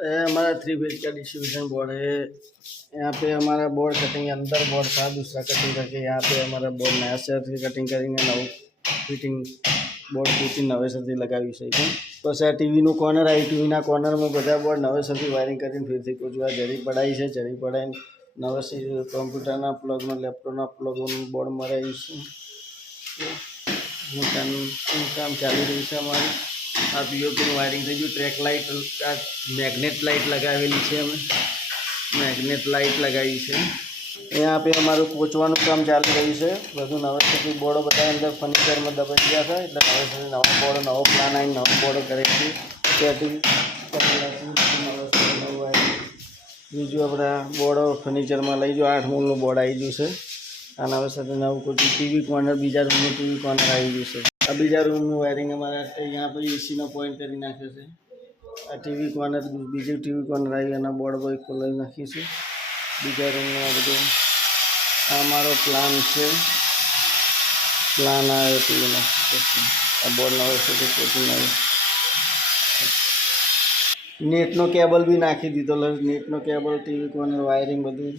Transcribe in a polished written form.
ये हमारा 3 फेज का डिस्ट्रीब्यूशन बोर्ड है। यहाँ पे हमारा बोर्ड कटिंग अंदर बोर्ड था, दूसरा कटिंग करके यहाँ पे हमारा बोर्ड नया से कटिंग करेंगे। नव फिटिंग बोर्ड फिटिंग नवेसरથી લગાવી છે। પછી આ ટીવીનું કોર્નર આવી, ટીવીના કોર્નરમાં બધા બોર્ડ નવેસરથી વાયરિંગ કરીને ફરીથી કોઈ આ જરી પડાવી છે। જરી પડાવીને નવેસર કમ્પ્યુટરના પ્લગમાં લેપટોપના પ્લગોનું બોર્ડ મરાવીશું। કામ ચાલી રહ્યું છે અમારું। આ પીઓપીનું વાયરિંગ થઈ ગયું। ટ્રેક લાઇટ, આ મેગ્નેટ લાઇટ લગાવેલી છે અમે, મેગ્નેટ લાઇટ લગાવી છે। यहाँ पे हमाરું પોચવાનું કામ ચાલી રહ્યું છે। બધું નવેસરથી બોર્ડો બધા અંદર ફર્નિચરમાં દબાઈ ગયા હતા, એટલે નવેસરથી નવો બોર્ડ, નવો પ્લાન આવીને નવો બોર્ડો કરેલી સેટિંગ બીજું આપણા બોર્ડો ફર્નિચરમાં લઈ જાઓ। 8 મૂલનું બોર્ડ આવી ગયું છે। આ નવેસરથી નવું કોઈ ટીવી કોર્નર, બીજા રૂમનું ટીવી કોર્નર આવી ગયું છે। આ બીજા રૂમનું વાયરિંગ અમારા यहाँ पर એસીનો પોઈન્ટ કરી નાખ્યો છે। આ ટીવી કોર્નર, બીજું ટીવી કોર્નર આવી એના બોર્ડ પર ખોલાવી નાખીશું। બીજા રૂમનું આ બધું અમારો પ્લાન છે। પ્લાન આવ્યો ટીવીનો, આ બોર્ડ નવેસરથી પોતી આવ્યો। નેટનો કેબલ બી નાખી દીધો। નેટનો કેબલ, ટીવી કોર્નર વાયરિંગ બધું